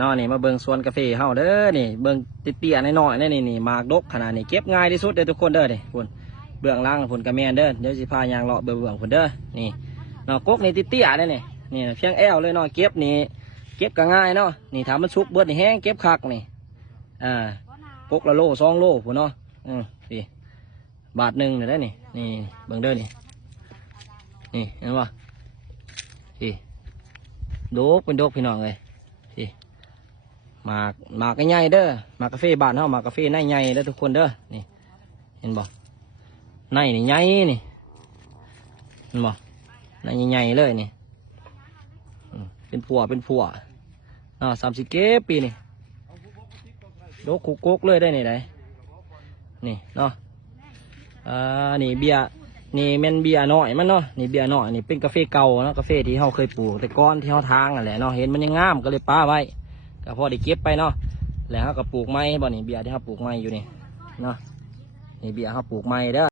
นอนนี่มาเบิ่งสวนกาแฟเฮาเด้อนี่เบิ่งเตี้ยๆน้อยๆนี่หมากดกขนาดนี้เก็บง่ายที่สุดเลยทุกคนเด้อนี่พุ่นเบื้องล่างพุ่นกระแมนเด้อเดี๋ยวสิพายางเลาะเบื้องพุ่นเด้อนี่นอกกนี่เตี้ยๆนี่นี่เพียงแอวเลยเนาะเก็บนี่เก็บก็ง่ายเนาะนี่ถามมันสุกเบิดนี่แห้งเก็บคักนี่กกละโล2 โลพุ่นเนาะนี่บาทหนึ่งเด้อนี่เบิ่งเด้อนี่เห็นป่ะนี่โดกเป็นโดกพี่น้องเลยนี่หมากใหญ่เด้อหมากกาแฟบ้านเฮาหมากกาแฟในใหญ่เด้อทุกคนเด้อนี่เห็นบ่ในนี่ใหญ่นี่เห็นบ่ในใหญ่ๆเลยนี่เป็นผัว30 เก็บปีนี่โดกคุกกกเลยได้นี่ไหนนี่เนาะนี่เบียร์นี่แม่นเบียร์น้อยมันเนาะนี่เบียร์น้อยนี่เป็นกาแฟเก่าเนาะกาแฟที่เราเคยปลูกแต่ก้อนที่เราทางนั่นแหละเนาะเห็นมันยังงามก็เลยป้าไว้ก็พอได้เก็บไปเนาะแล้วเราก็ปลูกไม้บ่นี่เบียร์ที่เราปลูกไม้อยู่นี่เนาะนี่เบียร์เราปลูกไม้เด้อ